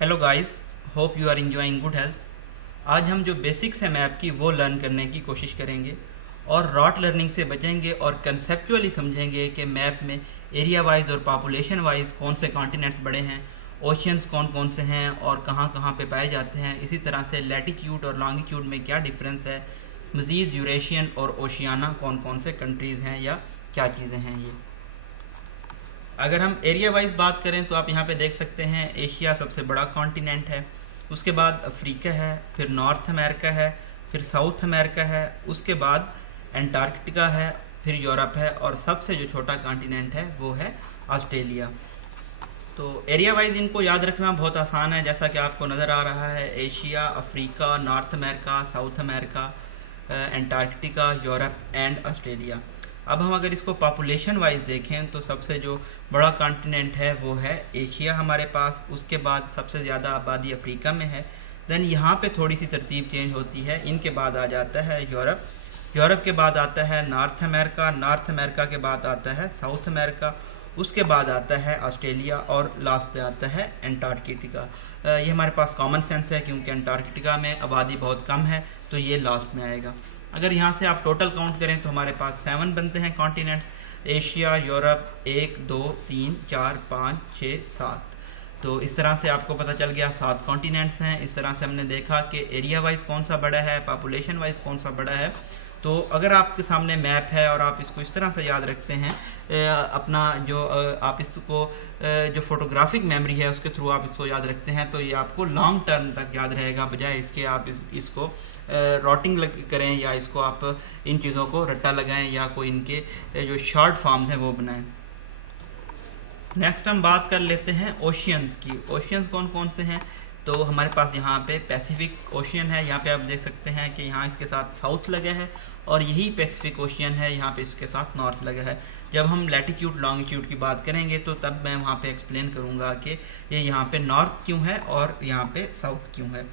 Hello guys, hope you are enjoying good health. आज हम जो बेसिक्स है मैप की वो लर्न करने की कोशिश करेंगे और रॉट लर्निंग से बचेंगे और कंसेप्चुअली समझेंगे कि मैप में एरिया वाइज और पॉपुलेशन वाइज कौन से कॉन्टिनेंट्स बड़े हैं, ओशियंस कौन कौन से हैं और कहाँ कहाँ पे पाए जाते हैं। इसी तरह से लैटिट्यूड और लॉन्गिट्यूड में क्या डिफरेंस है, मज़ीद यूरेशियन और ओशियाना कौन कौन से कंट्रीज़ हैं या क्या चीज़ें हैं। ये अगर हम एरिया वाइज बात करें तो आप यहाँ पे देख सकते हैं एशिया सबसे बड़ा कॉन्टिनेंट है, उसके बाद अफ्रीका है, फिर नॉर्थ अमेरिका है, फिर साउथ अमेरिका है, उसके बाद एंटार्क्टिका है, फिर यूरोप है और सबसे जो छोटा कॉन्टिनेंट है वो है ऑस्ट्रेलिया। तो एरिया वाइज इनको याद रखना बहुत आसान है, जैसा कि आपको नज़र आ रहा है Asia, Africa, north America, south America, Antarctica, Europe and Australia. अब हम अगर इसको पॉपुलेशन वाइज देखें तो सबसे जो बड़ा कॉन्टिनेंट है वो है एशिया हमारे पास, उसके बाद सबसे ज़्यादा आबादी अफ्रीका में है, देन यहाँ पे थोड़ी सी तरतीब चेंज होती है, इनके बाद आ जाता है यूरोप, यूरोप के बाद आता है नॉर्थ अमेरिका, नॉर्थ अमेरिका के बाद आता है साउथ अमेरिका, उसके बाद आता है ऑस्ट्रेलिया और लास्ट पे आता है एंटार्क्टिका। ये हमारे पास कॉमन सेंस है क्योंकि एंटार्क्टिका में आबादी बहुत कम है तो ये लास्ट में आएगा। अगर यहाँ से आप टोटल काउंट करें तो हमारे पास 7 बनते हैं कॉन्टिनेंट्स, एशिया, यूरोप, 1 2 3 4 5 6 7। तो इस तरह से आपको पता चल गया 7 कॉन्टिनेंट्स हैं। इस तरह से हमने देखा कि एरिया वाइज कौन सा बड़ा है, पॉपुलेशन वाइज कौन सा बड़ा है। तो अगर आपके सामने मैप है और आप इसको इस तरह से याद रखते हैं, अपना जो आप इसको जो फोटोग्राफिक मेमोरी है उसके थ्रू आप इसको याद रखते हैं तो ये आपको लॉन्ग टर्म तक याद रहेगा, बजाय इसके आप इसको रॉटिंग करें या इसको आप इन चीज़ों को रट्टा लगाएं या कोई इनके जो शॉर्ट फॉर्म्स हैं वो बनाएं। नेक्स्ट हम बात कर लेते हैं ओशियंस की। ओशियंस कौन कौन से हैं? तो हमारे पास यहाँ पे पैसिफिक ओशियन है, यहाँ पे आप देख सकते हैं कि यहाँ इसके साथ साउथ लगा है और यही पैसिफिक ओशियन है, यहाँ पे इसके साथ नॉर्थ लगा है। जब हम लैटिट्यूड लॉन्गिट्यूड की बात करेंगे तो तब मैं वहाँ पे एक्सप्लेन करूँगा कि ये यहाँ पे नॉर्थ क्यों है और यहाँ पे साउथ क्यों है।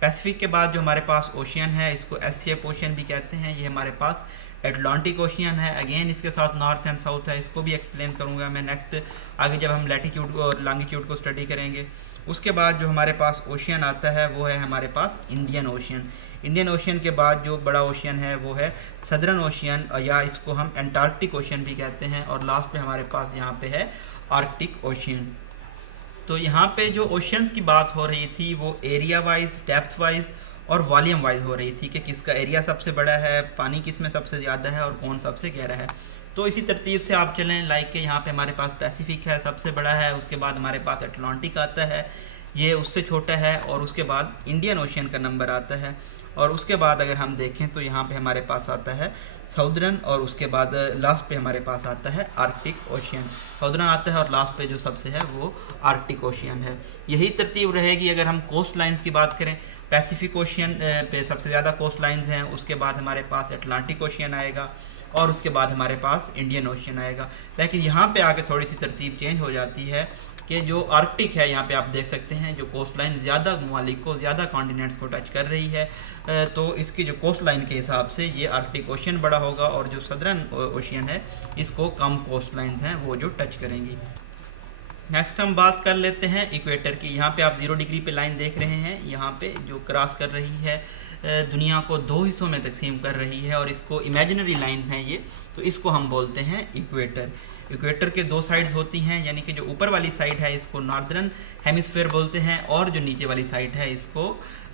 पैसिफिक के बाद जो हमारे पास ओशियन है इसको एस शेप ओशियन भी कहते हैं, ये हमारे पास एटलांटिक ओशियन है, अगेन इसके साथ नॉर्थ एंड साउथ है, इसको भी एक्सप्लेन करूंगा मैं नेक्स्ट आगे जब हम लैटिट्यूड और लॉन्गिट्यूड को स्टडी करेंगे। उसके बाद जो हमारे पास ओशियन आता है वो है हमारे पास इंडियन ओशियन। इंडियन ओशियन के बाद जो बड़ा ओशियन है वो है सदर्न ओशियन या इसको हम एंटार्क्टिक ओशियन भी कहते हैं और लास्ट पे हमारे पास यहाँ पे है आर्कटिक ओशियन। तो यहाँ पे जो ओशियंस की बात हो रही थी वो एरिया वाइज, डेप्थ वाइज और वॉल्यूम वाइज हो रही थी कि किसका एरिया सबसे बड़ा है, पानी किस में सबसे ज़्यादा है और कौन सबसे गहरा है। तो इसी तरतीब से आप चलें, लाइक के यहाँ पे हमारे पास पैसिफिक है सबसे बड़ा है, उसके बाद हमारे पास अटलांटिक आता है, ये उससे छोटा है और उसके बाद इंडियन ओशियन का नंबर आता है और उसके बाद अगर हम देखें तो यहाँ पे हमारे पास आता है साउदर्न और उसके बाद लास्ट पे हमारे पास आता है आर्कटिक ओशियन। साउदर्न आता है और लास्ट पे जो सबसे है वो आर्कटिक ओशियन है। यही तरतीब रहेगी अगर हम कोस्ट लाइन्स की बात करें। पैसिफिक ओशियन पे सबसे ज़्यादा कोस्ट लाइन्स हैं, उसके बाद हमारे पास अटलांटिक ओशियन आएगा और उसके बाद हमारे पास इंडियन ओशियन आएगा। लेकिन यहाँ पे आके थोड़ी सी तरतीब चेंज हो जाती है कि जो आर्कटिक है यहाँ पे आप देख सकते हैं जो कोस्ट लाइन ज़्यादा ममालिक को, ज़्यादा कॉन्टिनेंट्स को टच कर रही है, तो इसकी जो कोस्ट लाइन के हिसाब से ये आर्कटिक ओशियन बड़ा होगा और जो सदर्न ओशियन है इसको कम कोस्ट लाइन्स हैं वो जो टच करेंगी। नेक्स्ट हम बात कर लेते हैं इक्वेटर की। यहाँ पे आप 0 डिग्री पे लाइन देख रहे हैं, यहाँ पे जो क्रॉस कर रही है दुनिया को 2 हिस्सों में तकसीम कर रही है और इसको इमेजिनरी लाइंस हैं ये, तो इसको हम बोलते हैं इक्वेटर। इक्वेटर के 2 साइड्स होती हैं, यानी कि जो ऊपर वाली साइड है इसको नॉर्दर्न हेमिस्फेयर बोलते हैं और जो नीचे वाली साइड है इसको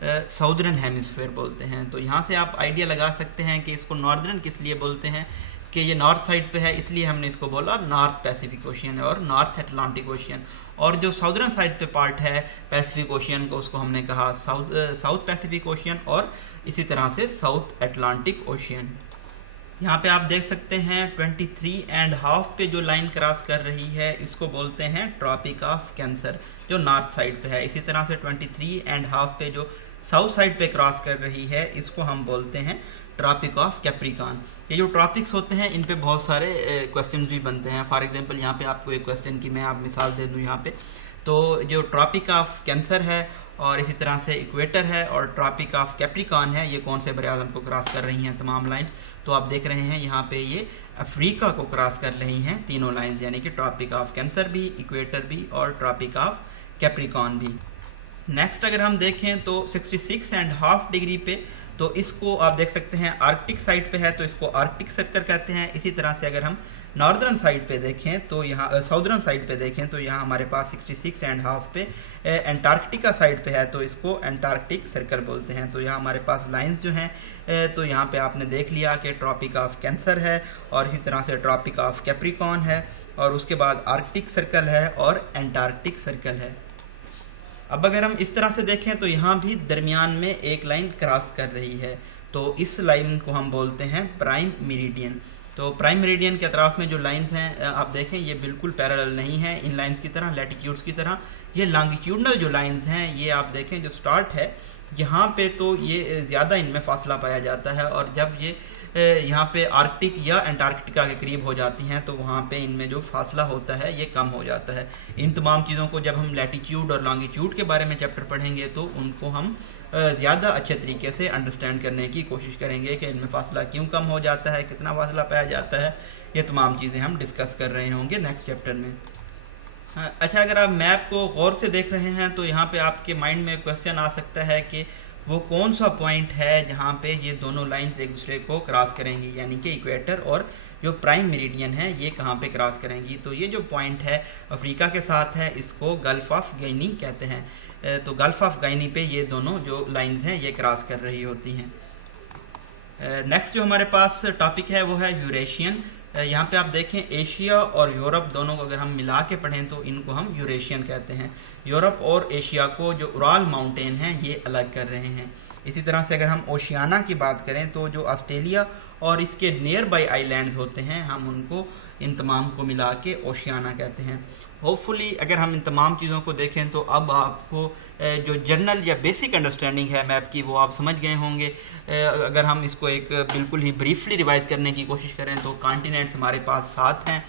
साउदर्न हेमिस्फेयर बोलते हैं। तो यहाँ से आप आइडिया लगा सकते हैं कि इसको नॉर्दर्न किस लिए बोलते हैं कि ये नॉर्थ साइड पे है, इसलिए हमने इसको बोला नॉर्थ पैसिफिक ओशियन और नॉर्थ अटलांटिक ओशियन। और जो साउदर्न साइड पे पार्ट है पैसिफिक ओशियन को उसको हमने कहा साउथ पैसिफिक ओशियन और इसी तरह से साउथ अटलांटिक ओशियन। यहाँ पे आप देख सकते हैं 23.5 पे जो लाइन क्रॉस कर रही है इसको बोलते हैं ट्रॉपिक ऑफ कैंसर जो नॉर्थ साइड पे है। इसी तरह से 23.5 पे जो साउथ साइड पे क्रॉस कर रही है इसको हम बोलते हैं ट्रॉपिक ऑफ कैप्रिकॉन। ये जो ट्रॉपिक्स होते हैं इन पे बहुत सारे क्वेश्चन भी बनते हैं। फॉर एग्जांपल यहाँ पे आपको एक क्वेश्चन की मैं आप मिसाल दे दूँ यहाँ पे, तो जो ट्रॉपिक ऑफ कैंसर है और इसी तरह से इक्वेटर है और ट्रॉपिक ऑफ कैप्रिकॉन है, ये कौन से बड़े आज़म को क्रॉस कर रही हैं तमाम लाइंस। तो आप देख रहे हैं यहाँ पे ये अफ्रीका को क्रॉस कर रही हैं तीनों लाइंस, यानी कि ट्रॉपिक ऑफ कैंसर भी, इक्वेटर भी और ट्रॉपिक ऑफ कैप्रिकॉन भी। नेक्स्ट अगर हम देखें तो 66.5 डिग्री पे, तो इसको आप देख सकते हैं आर्कटिक साइड पे है, तो इसको आर्कटिक सर्कल कहते हैं। इसी तरह से अगर हम नॉर्दर्न साइड पे देखें तो यहाँ साउदर्न साइड पे देखें तो यहाँ हमारे पास 66.5 पे एंटार्क्टिका साइड पे है, तो इसको एंटार्क्टिक सर्कल बोलते हैं। तो यहाँ हमारे पास लाइंस जो हैं, तो यहाँ पे आपने देख लिया कि ट्रॉपिक ऑफ कैंसर है और इसी तरह से ट्रॉपिक ऑफ कैप्रिकॉर्न है और उसके बाद आर्कटिक सर्कल है और एंटार्क्टिक सर्कल है। अब अगर हम इस तरह से देखें तो यहाँ भी दरमियान में एक लाइन क्रॉस कर रही है, तो इस लाइन को हम बोलते हैं प्राइम मेरिडियन। तो प्राइम मेरिडियन के अतराफ में जो लाइंस हैं आप देखें ये बिल्कुल पैरेलल नहीं है इन लाइंस की तरह, लैटिट्यूड्स की तरह। ये लॉन्गिट्यूडनल जो लाइंस हैं ये आप देखें जो स्टार्ट है यहाँ पे, तो ये ज़्यादा इनमें फासला पाया जाता है और जब ये यहाँ पे आर्कटिक या एंटार्क्टिका के करीब हो जाती हैं तो वहाँ पे इनमें जो फासला होता है ये कम हो जाता है। इन तमाम चीज़ों को जब हम लैटिट्यूड और लॉन्गिट्यूड के बारे में चैप्टर पढ़ेंगे तो उनको हम ज़्यादा अच्छे तरीके से अंडरस्टैंड करने की कोशिश करेंगे कि इनमें फासला क्यों कम हो जाता है, कितना फासला पाया जाता है, ये तमाम चीज़ें हम डिस्कस कर रहे होंगे नेक्स्ट चैप्टर में। अच्छा, अगर आप मैप को गौर से देख रहे हैं तो यहाँ पे आपके माइंड में क्वेश्चन आ सकता है कि वो कौन सा पॉइंट है जहाँ पे ये दोनों लाइंस एक दूसरे को क्रॉस करेंगी, यानी कि इक्वेटर और जो प्राइम मेरिडियन है ये कहाँ पे क्रॉस करेंगी। तो ये जो पॉइंट है अफ्रीका के साथ है, इसको गल्फ ऑफ गाइनी कहते हैं। तो गल्फ ऑफ गाइनी पे ये दोनों जो लाइंस हैं ये क्रॉस कर रही होती हैं। नेक्स्ट जो हमारे पास टॉपिक है वो है यूरेशियन। यहाँ पे आप देखें एशिया और यूरोप दोनों को अगर हम मिला के पढ़ें तो इनको हम यूरेशियन कहते हैं। यूरोप और एशिया को जो उराल माउंटेन हैं ये अलग कर रहे हैं। इसी तरह से अगर हम ओशियाना की बात करें तो जो ऑस्ट्रेलिया और इसके नियर बाई आइलैंड्स होते हैं हम उनको इन तमाम को मिला के ओशियाना कहते हैं। होपफुली अगर हम इन तमाम चीज़ों को देखें तो अब आपको जो जनरल या बेसिक अंडरस्टैंडिंग है मैप की वो आप समझ गए होंगे। अगर हम इसको एक बिल्कुल ही ब्रीफली रिवाइज करने की कोशिश करें तो कॉन्टिनेंट्स हमारे पास 7 हैं।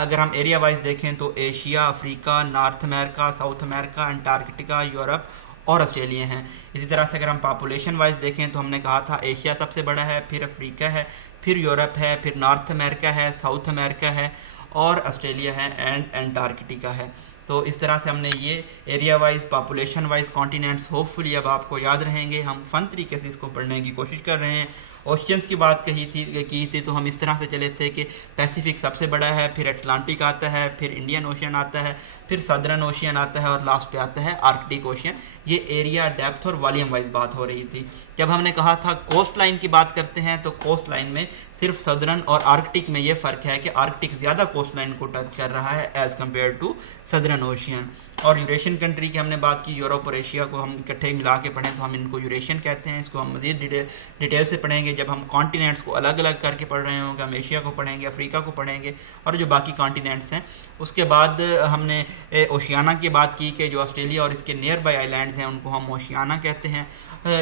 अगर हम एरिया वाइज देखें तो Asia, Africa, north America, south America, Antarctica, Europe और ऑस्ट्रेलिया हैं। इसी तरह से अगर हम पॉपुलेशन वाइज देखें तो हमने कहा था एशिया सबसे बड़ा है, फिर अफ्रीका है, फिर यूरोप है, फिर नॉर्थ अमेरिका है, साउथ अमेरिका है और ऑस्ट्रेलिया है एंड एंटार्कटिका है। तो इस तरह से हमने ये area wise, population wise continents hopefully अब आपको याद रहेंगे। हम फन तरीके से इसको पढ़ने की कोशिश कर रहे हैं। ओशियंस की बात की थी तो हम इस तरह से चले थे कि पैसिफिक सबसे बड़ा है, फिर अटलांटिक आता है, फिर इंडियन ओशियन आता है, फिर सदर्न ओशियन आता है और लास्ट पे आता है आर्कटिक ओशियन। ये एरिया, डेप्थ और वॉल्यूम वाइज बात हो रही थी। जब हमने कहा था कोस्ट लाइन की बात करते हैं तो कोस्ट लाइन में सिर्फ सदर्न और आर्कटिक में ये फ़र्क है कि आर्कटिक ज़्यादा कोस्ट लाइन को टच कर रहा है as compare to southern ocean. और यूरेशियन कंट्री की हमने बात की, यूरोप और एशिया को हम इकट्ठे मिला के पढ़ें तो हम इनको यूरेशियन कहते हैं। इसको हम मज़ीद डिटेल से पढ़ेंगे जब हम कॉन्टिनेंट्स को अलग अलग करके पढ़ रहे होंगे। हम एशिया को पढ़ेंगे, अफ्रीका को पढ़ेंगे और जो बाकी कॉन्टिनेंट्स हैं। उसके बाद हमने ओशियाना की बात की कि जो ऑस्ट्रेलिया और इसके नियर बाई आइलैंड्स हैं उनको हम ओशियाना कहते हैं।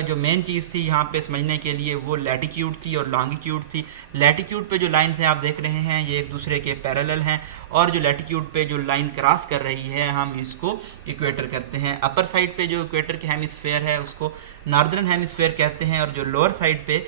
जो मेन चीज़ थी यहाँ पे समझने के लिए वो लैटिट्यूड थी और लॉन्गिट्यूड थी। लैटिट्यूड पे जो लाइंस हैं आप देख रहे हैं ये एक दूसरे के पैरेलल हैं और जो लैटिट्यूड पे जो लाइन क्रॉस कर रही है हम इसको इक्वेटर कहते हैं। अपर साइड पे जो इक्वेटर के हेमिस्फेयर है उसको नॉर्दर्न हेमिस्फेयर कहते हैं और जो लोअर साइड पे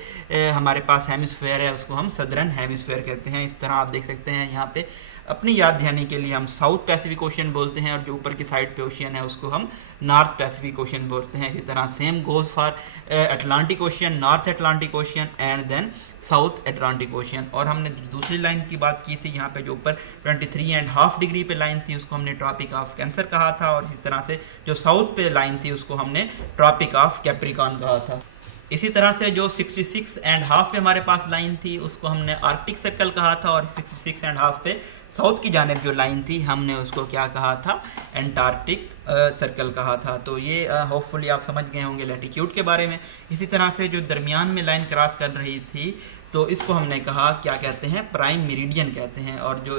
हमारे पास हेमिस्फेयर है उसको हम सदर्न हेमिस्फेयर कहते हैं। इस तरह आप देख सकते हैं यहाँ पे अपनी याद दहानी के लिए हम साउथ पैसिफिक ओशियन बोलते हैं और जो ऊपर की साइड पे ओशियन है उसको हम नॉर्थ पैसिफिक ओशियन बोलते हैं। इसी तरह same goes for Atlantic ocean, north Atlantic ocean and then south Atlantic ocean. और हमने दूसरी लाइन की बात की थी यहाँ पे जो ऊपर 23.5 डिग्री पे लाइन थी उसको हमने ट्रॉपिक ऑफ कैंसर कहा था और इसी तरह से जो साउथ पे लाइन थी उसको हमने ट्रॉपिक ऑफ कैप्रिकॉर्न कहा था। इसी तरह से जो 66.5 पे हमारे पास लाइन थी उसको हमने आर्कटिक सर्कल कहा था और 66.5 पे साउथ की जानिब जो लाइन थी हमने उसको क्या कहा था, एंटार्क्टिक सर्कल कहा था। तो ये होपफुली आप समझ गए होंगे लैटिट्यूड के बारे में। इसी तरह से जो दरमियान में लाइन क्रॉस कर रही थी तो इसको हमने कहा क्या कहते हैं, प्राइम मेरिडियन कहते हैं। और जो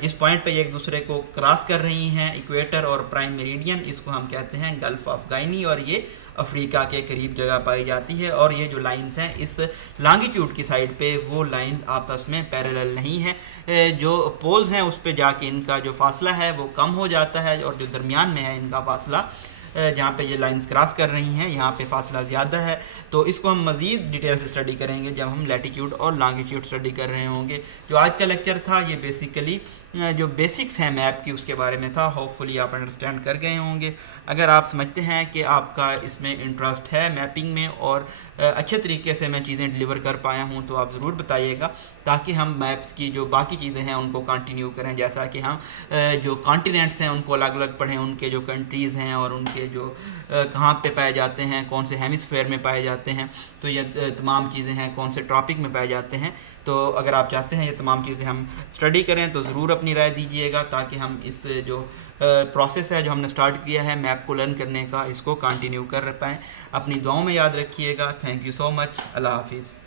जिस पॉइंट पे ये एक दूसरे को क्रॉस कर रही हैं इक्वेटर और प्राइम मेरिडियन, इसको हम कहते हैं गल्फ ऑफ गाइनी और ये अफ्रीका के करीब जगह पाई जाती है। और ये जो लाइंस हैं इस लॉन्गिट्यूड की साइड पे वो लाइन आपस में पैरेलल नहीं है। जो पोल्स हैं उस पे जाके इनका जो फासला है वो कम हो जाता है और जो दरमियान में है इनका फासला जहाँ पे ये लाइंस क्रॉस कर रही हैं यहाँ पे फासला ज़्यादा है। तो इसको हम मज़ीद डिटेल से स्टडी करेंगे जब हम लैटिट्यूड और लॉन्गिट्यूड स्टडी कर रहे होंगे। जो आज का लेक्चर था ये बेसिकली जो बेसिक्स हैं मैप की उसके बारे में था। होपफुली आप अंडरस्टैंड कर गए होंगे। अगर आप समझते हैं कि आपका इसमें इंटरेस्ट है मैपिंग में और अच्छे तरीके से मैं चीज़ें डिलीवर कर पाया हूँ तो आप ज़रूर बताइएगा, ताकि हम मैप्स की जो बाकी चीज़ें हैं उनको कंटिन्यू करें। जैसा कि हम जो कॉन्टिनेंट्स हैं उनको अलग अलग पढ़ें, उनके जो कंट्रीज़ हैं और उनके जो कहाँ पे पाए जाते हैं, कौन से हेमिस्फेयर में पाए जाते हैं, तो ये तमाम चीज़ें हैं, कौन से टॉपिक में पाए जाते हैं। तो अगर आप चाहते हैं ये तमाम चीज़ें हम स्टडी करें तो ज़रूर अपनी राय दीजिएगा, ताकि हम इस जो प्रोसेस है जो हमने स्टार्ट किया है मैप को लर्न करने का, इसको कंटिन्यू कर पाएँ। अपनी दुआओं में याद रखिएगा। Thank you so much. अल्लाह हाफिज़।